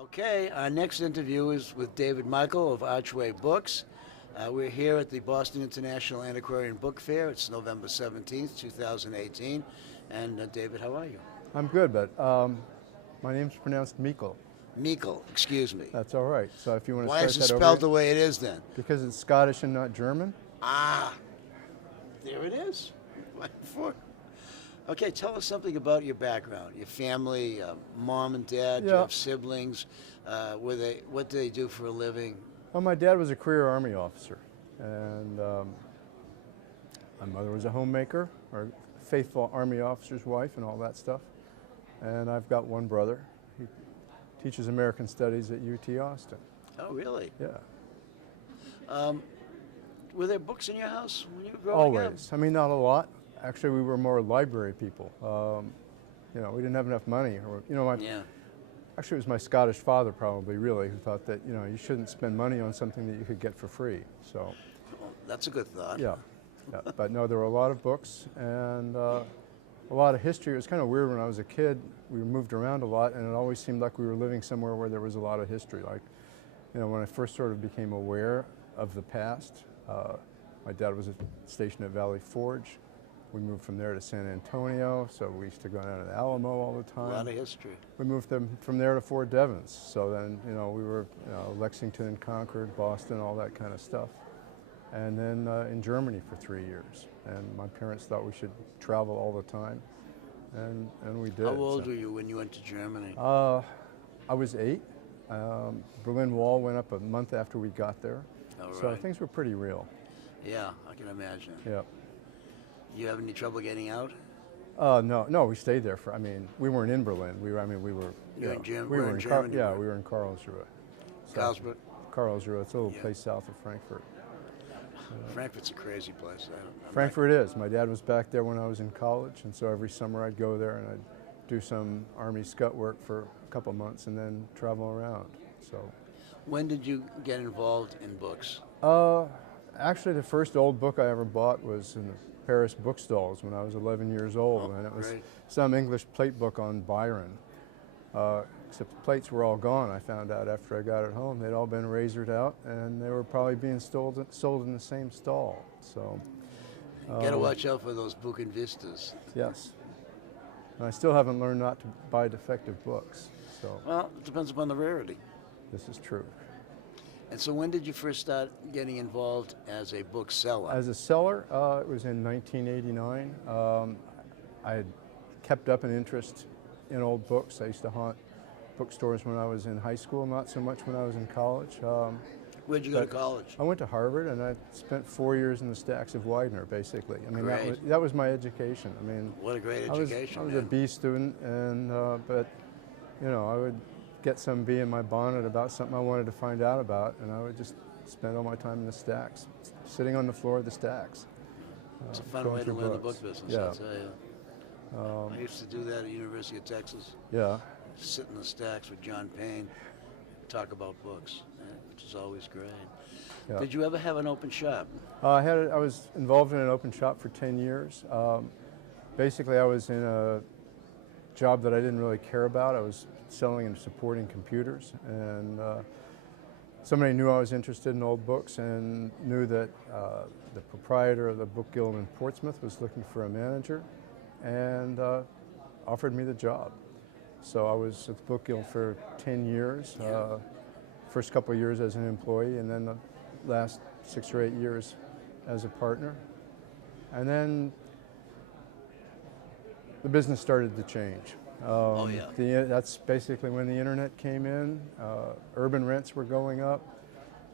Okay, our next interview is with David Meikle of Archway Books. We're here at the Boston International Antiquarian Book Fair. It's November 17th, 2018. And David, how are you? I'm good, but my name's pronounced Meikle. Meikle, excuse me. That's all right. So if you want to Why start is it that spelled over, the way it is then? because it's Scottish and not German. Ah, there it is. Right before. Okay, tell us something about your background, your family, mom and dad. Do you Yeah. have siblings? What do they do for a living? Well, my dad was a career Army officer, and my mother was a homemaker, or faithful Army officer's wife, and all that stuff. And I've got one brother. He teaches American Studies at UT Austin. Oh, really? Yeah. Were there books in your house when you were growing up? Always. I mean, not a lot. Actually, we were more library people. You know, we didn't have enough money. Or, you know, Yeah. actually, it was my Scottish father probably, really, who thought that, you know, you shouldn't spend money on something that you could get for free. So, Well, that's a good thought. yeah. Yeah. But no, there were a lot of books and a lot of history. It was kind of weird when I was a kid. We moved around a lot, and it always seemed like we were living somewhere where there was a lot of history. Like, you know, when I first sort of became aware of the past, my dad was stationed at Valley Forge. We moved from there to San Antonio, so we used to go down to the Alamo all the time. A lot of history. We moved from there to Fort Devens. So then, you know, we were Lexington and Concord, Boston, all that kind of stuff. And then in Germany for 3 years. And my parents thought we should travel all the time, and we did. How old were you when you went to Germany? I was 8. Berlin Wall went up a month after we got there. All So right. things were pretty real. Yeah, I can imagine. Yeah. You have any trouble getting out? No, we stayed there for. I mean, we weren't in Berlin. We were. I mean, we were. You're you in Germ- we we're were in in Germany, Yeah, right? we were in Karlsruhe. Carlsbad? Karlsruhe. It's a little Yeah. place south of Frankfurt. Frankfurt's a crazy place. I'm Frankfurt is. My dad was back there when I was in college, and so every summer I'd go there and I'd do some Army scout work for a couple months and then travel around. So, When did you get involved in books? actually, the first old book I ever bought was in the Paris bookstalls when I was 11 years old, Oh, and it was great. some English plate book on Byron. Except the plates were all gone. I found out after I got it home. They'd all been razored out, and they were probably being sold in the same stall. So, You gotta watch out for those book and vistas. yes. And I still haven't learned not to buy defective books. So, Well, it depends upon the rarity. this is true. And so when did you first start getting involved as a bookseller? As a seller, it was in 1989. I had kept up an interest in old books. I used to haunt bookstores when I was in high school, not so much when I was in college. Where'd you go to but college? I went to Harvard, and I spent 4 years in the stacks of Widener, basically. I mean, Great. that was my education. I mean, What a great I was education, a man. B student, and but you know, I would get some bee in my bonnet about something I wanted to find out about, and I would just spend all my time in the stacks, sitting on the floor of the stacks. It's a fun going way to through learn the books. book business, Yeah. I'll tell you. I used to do that at the University of Texas. Yeah. Sit in the stacks with John Payne, talk about books, which is always great. Yeah. Did you ever have an open shop? I was involved in an open shop for 10 years. Basically, I was in a job that I didn't really care about. I was selling and supporting computers, and somebody knew I was interested in old books and knew that the proprietor of the Book Guild in Portsmouth was looking for a manager, and offered me the job. So I was at the Book Guild for 10 years. First couple of years as an employee, and then the last 6 or 8 years as a partner. And then the business started to change. Oh, yeah. That's basically when the internet came in. Urban rents were going up.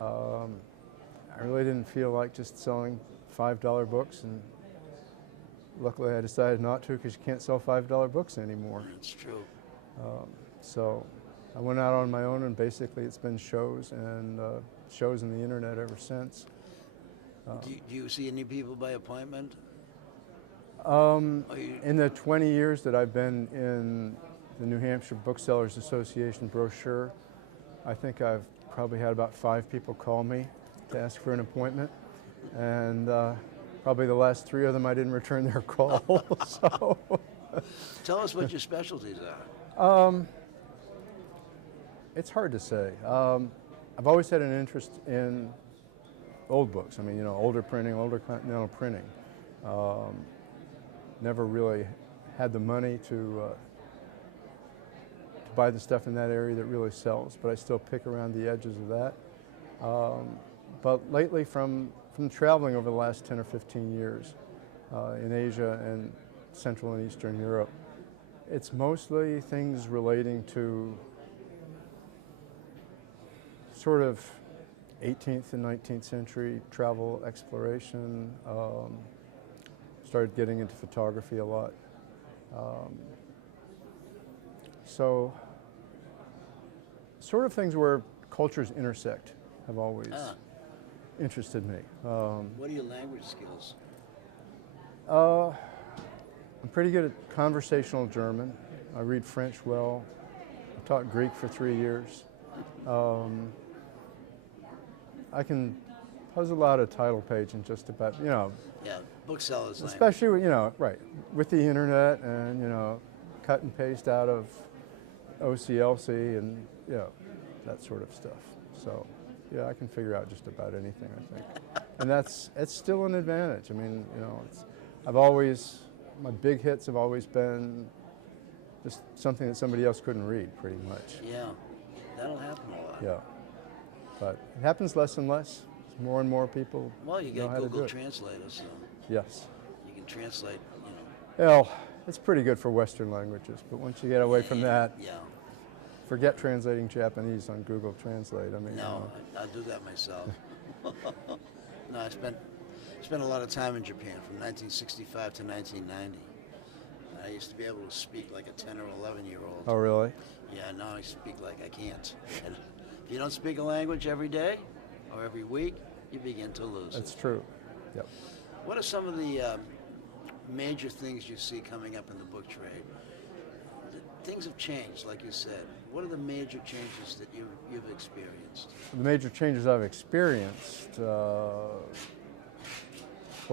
I really didn't feel like just selling $5 books, and luckily I decided not to, because you can't sell $5 books anymore. That's true. So I went out on my own, and basically it's been shows and shows in the internet ever since. Do you see any people by appointment? In the 20 years that I've been in the New Hampshire Booksellers Association brochure, I think I've probably had about 5 people call me to ask for an appointment, and probably the last 3 of them I didn't return their call. Tell us what your specialties are. It's hard to say. I've always had an interest in old books. I mean, you know, older printing, older continental printing. Never really had the money to buy the stuff in that area that really sells, but I still pick around the edges of that. But lately, from traveling over the last 10 or 15 years in Asia and Central and Eastern Europe, it's mostly things relating to sort of 18th and 19th century travel exploration. Started getting into photography a lot. So sort of things where cultures intersect have always interested me. What are your language skills? I'm pretty good at conversational German. I read French well. I taught Greek for 3 years. I can puzzle out a title page in just about, you know. Yeah, booksellers. Especially, you know, right, with the internet and, you know, cut and paste out of OCLC and, you know, that sort of stuff. So, yeah, I can figure out just about anything, I think. And it's still an advantage. I mean, you know, my big hits have always been just something that somebody else couldn't read, pretty much. Yeah, that'll happen a lot. Yeah, but it happens less and less. More and more people. Well, you know got how to do Google it. Translator, so Yes. you can translate. You know. Well, it's pretty good for Western languages, but once you get away from that, Yeah. forget translating Japanese on Google Translate. I mean, No, I'll do that myself. No, I spent a lot of time in Japan from 1965 to 1990. I used to be able to speak like a 10 or 11-year-old. Oh, really? Yeah, now I speak like I can't. And if you don't speak a language every day or every week, you begin to lose That's it. true. Yep. What are some of the major things you see coming up in the book trade? Things have changed, like you said. What are the major changes that you've experienced? The major changes I've experienced, well,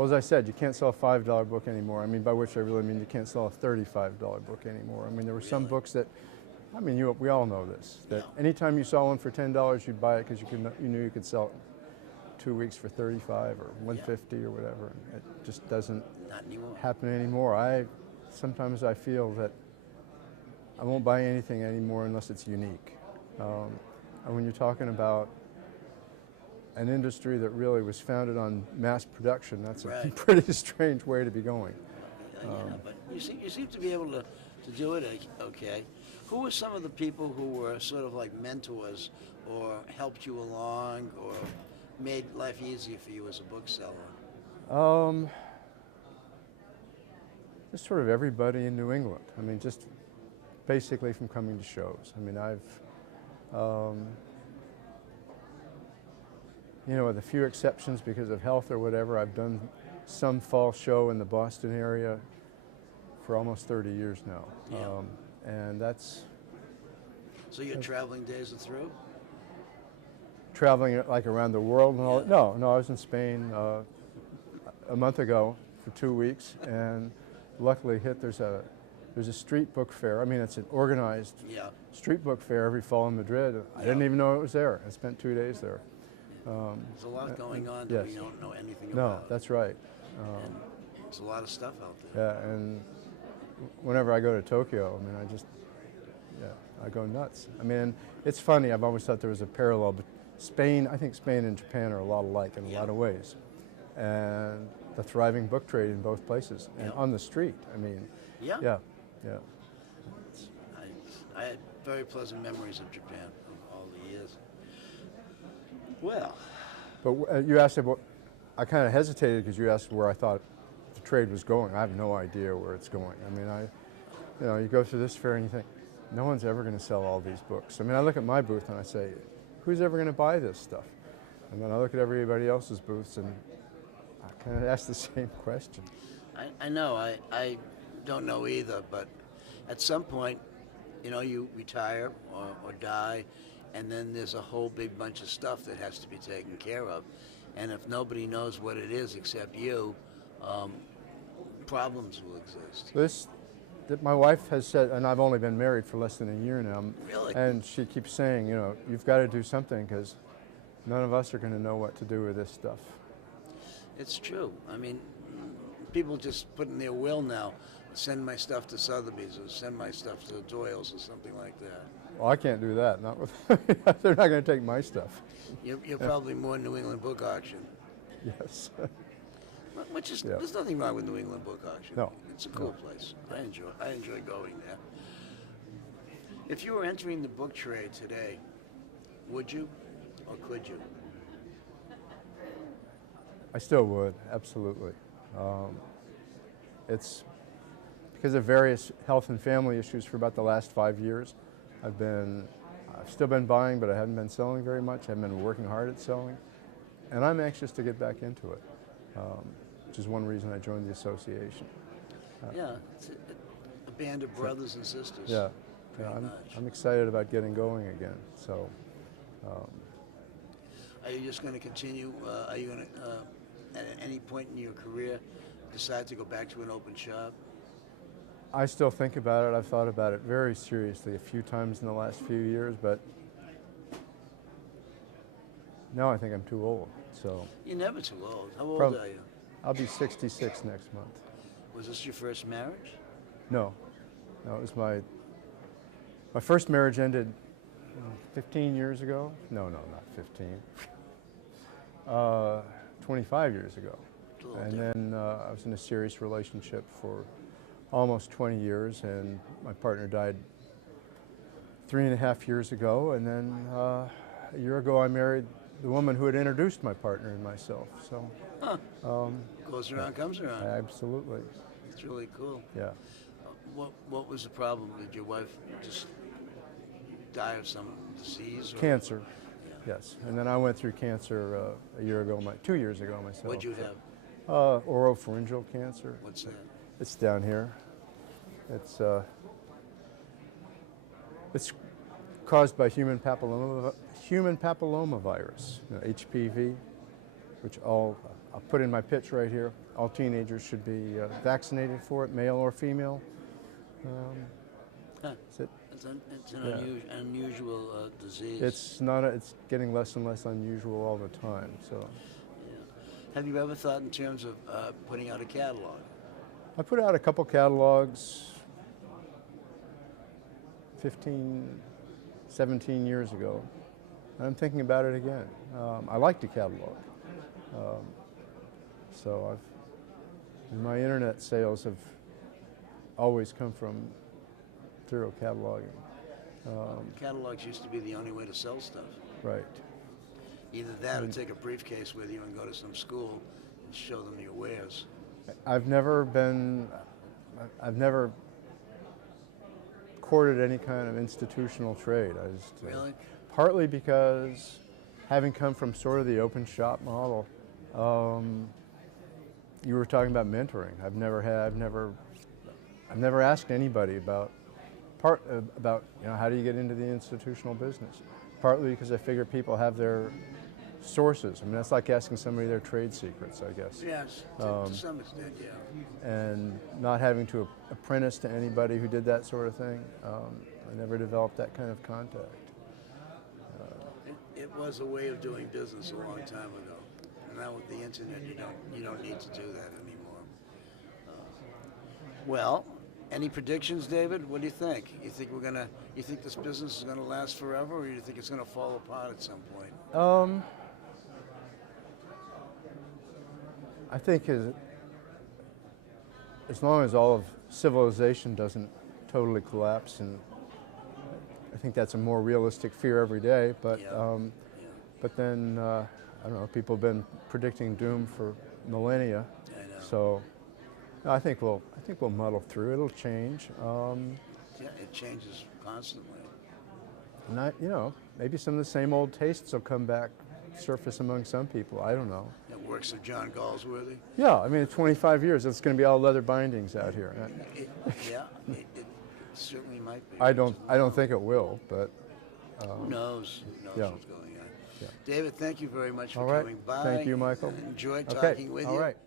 as I said, you can't sell a $5 book anymore. I mean, by which I really mean you can't sell a $35 book anymore. I mean, there were some books that, I mean, we all know this, that anytime you saw one for $10, you'd buy it because you knew you could sell it 2 weeks for $35 or $150 or whatever. It just doesn't happen anymore. Sometimes I feel that I won't buy anything anymore unless it's unique. And when you're talking about an industry that really was founded on mass production, that's a pretty strange way to be going. Yeah, but you seem to be able to do it okay. Who were some of the people who were sort of like mentors or helped you along or made life easier for you as a bookseller? Just sort of everybody in New England. I mean, just basically from coming to shows. I mean, you know, with a few exceptions because of health or whatever, I've done some fall show in the Boston area for almost 30 years now. Yeah. And that's... So your traveling days are through? Traveling like around the world and all that? No, I was in Spain a month ago for 2 weeks, and luckily there's a street book fair. I mean, it's an organized street book fair every fall in Madrid. I didn't even know it was there. I spent 2 days there. There's a lot going on that we don't know anything about. No, that's right. And there's a lot of stuff out there. Yeah, and whenever I go to Tokyo, I mean, I go nuts. I mean, it's funny. I've always thought there was a parallel, but I think Spain and Japan are a lot alike in a lot of ways. And the thriving book trade in both places and on the street. I mean, yeah. I had very pleasant memories of Japan of all the years. Well. But you asked about, I kind of hesitated because you asked where I thought the trade was going. I have no idea where it's going. I mean, you go through this fair and you think, no one's ever going to sell all these books. I mean, I look at my booth and I say, who's ever going to buy this stuff? And then I look at everybody else's booths and I kind of ask the same question. I know, I don't know either, but at some point, you know, you retire or die, and then there's a whole big bunch of stuff that has to be taken care of. And if nobody knows what it is except you, problems will exist. my wife has said, and I've only been married for less than a year now, Really? and she keeps saying, you know, you've got to do something because none of us are going to know what to do with this stuff. It's true. I mean, people just put in their will now, send my stuff to Sotheby's or send my stuff to Doyle's or something like that. Well, I can't do that. Not with they're not going to take my stuff. You're probably more New England Book Auction. Yes. Which is, Yeah. there's nothing wrong with New England Book Auction. No. It's a cool place. I enjoy going there. If you were entering the book trade today, would you or could you? I still would, absolutely. It's because of various health and family issues for about the last 5 years. I've still been buying, but I haven't been selling very much. I've been working hard at selling, and I'm anxious to get back into it, which is one reason I joined the association. Yeah, it's a band of brothers and sisters. Yeah, Pretty much. I'm excited about getting going again. So, Are you just going to continue? Are you going to, at any point in your career, decide to go back to an open shop? I still think about it. I've thought about it very seriously a few times in the last few years, but now I think I'm too old. So You're never too old. How old Prob- are you? I'll be 66 next month. Was this your first marriage? No, it was my first marriage ended 15 years ago. No, not 15. 25 years ago. It's a little And different. then I was in a serious relationship for almost 20 years, and my partner died 3.5 years ago. And then a year ago, I married the woman who had introduced my partner and myself. So, Goes around, comes around. absolutely, It's really cool. yeah. What was the problem? Did your wife just die of some disease? Or? Cancer, yes. And then I went through cancer a year ago, 2 years ago myself. What'd you have? Oropharyngeal cancer. What's that? It's down here. It's caused by human papillomavirus, HPV, which I'll put in my pitch right here. All teenagers should be vaccinated for it, male or female. Huh. Is it- It's an Yeah. unusual disease. It's not. It's getting less and less unusual all the time. So Yeah. Have you ever thought in terms of putting out a catalog? I put out a couple catalogs 15, 17 years ago. And I'm thinking about it again. I like to catalog. So my internet sales have always come from through cataloging. Catalogs used to be the only way to sell stuff. Right. Either that or take a briefcase with you and go to some school and show them your wares. I've never courted any kind of institutional trade. Really? Partly because having come from sort of the open shop model, you were talking about mentoring. I've never asked anybody about how do you get into the institutional business. Partly because I figure people have their sources. I mean, that's like asking somebody their trade secrets, I guess. Yes, to some extent, yeah. And not having to apprentice to anybody who did that sort of thing. I never developed that kind of contact. It was a way of doing business a long time ago. And now with the internet, you don't need to do that anymore. Well, any predictions, David? What do you think? You think this business is gonna last forever, or do you think it's gonna fall apart at some point? I think as long as all of civilization doesn't totally collapse, and I think that's a more realistic fear every day. But Yeah. but then I don't know. People have been predicting doom for millennia, I know. so I think we'll muddle through. It'll change. Yeah, it changes constantly. Maybe some of the same old tastes will come back, surface among some people. I don't know. Works of John Galsworthy. Yeah, I mean, in 25 years, it's going to be all leather bindings out here. It certainly might be. I don't think it will, but Who knows? Who knows yeah. what's going on? Yeah. David, thank you very much for all right. coming by. Thank you, Michael. Enjoyed Okay. talking with All you. right.